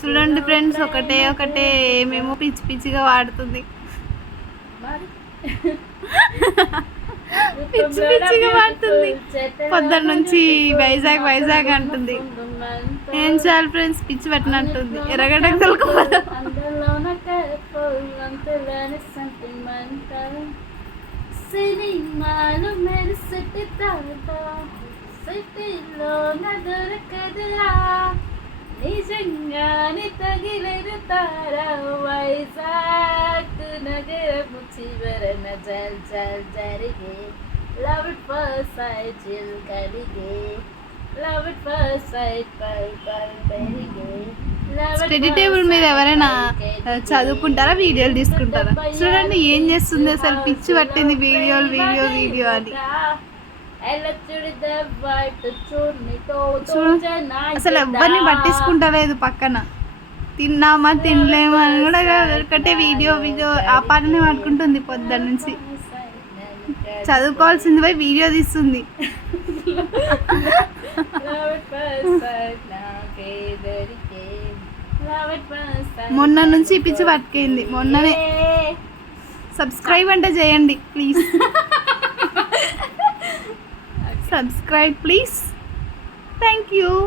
చూడండి ఫ్రెండ్స్, ఒకటే ఏమేమో పిచ్చి పిచ్చిగా వాడుతుంది. పిచ్చి పిచ్చిగా వాడుతుంది. పొద్దున్న నుంచి వైజాగ్ అంటుంది. ఏం చేయాలి ఫ్రెండ్స్, పిచ్చి పెట్టినట్టుంది. ఎర్రగడ్డకు తొలకపోదాం. సినిమాలు మెరిసెట్టి సిటీలో దొరకదురా, నిజంగానే తగిలేరు తారా, వైజాగ్ నగరము చివరన జల్ జల్ జరిగే love it first sight chill కలిగే, లవ్ ఇట్ ఫస్ట్ సైట్ పల్ పల్ పెరిగే. స్టడీ టేబుల్ మీద ఎవరైనా చదువుకుంటారా, వీడియోలు తీసుకుంటారా? చూడండి ఏం చేస్తుంది, అసలు పిచ్చి పట్టింది. వీడియో అని అసలు ఎవరిని పట్టించుకుంటలేదు. పక్కన తిన్నామా తినలేమా అని కూడా ఒకటే వీడియో ఆ పనిని పట్టుకుంటుంది. పొద్దున్న నుంచి చదువుకోవాల్సింది పోయి వీడియో తీస్తుంది. మొన్న నుంచి పిచ్చి పట్టుకుంది. మొన్ననే సబ్స్క్రైబ్ అంటే చేయండి please. Subscribe please. Thank you.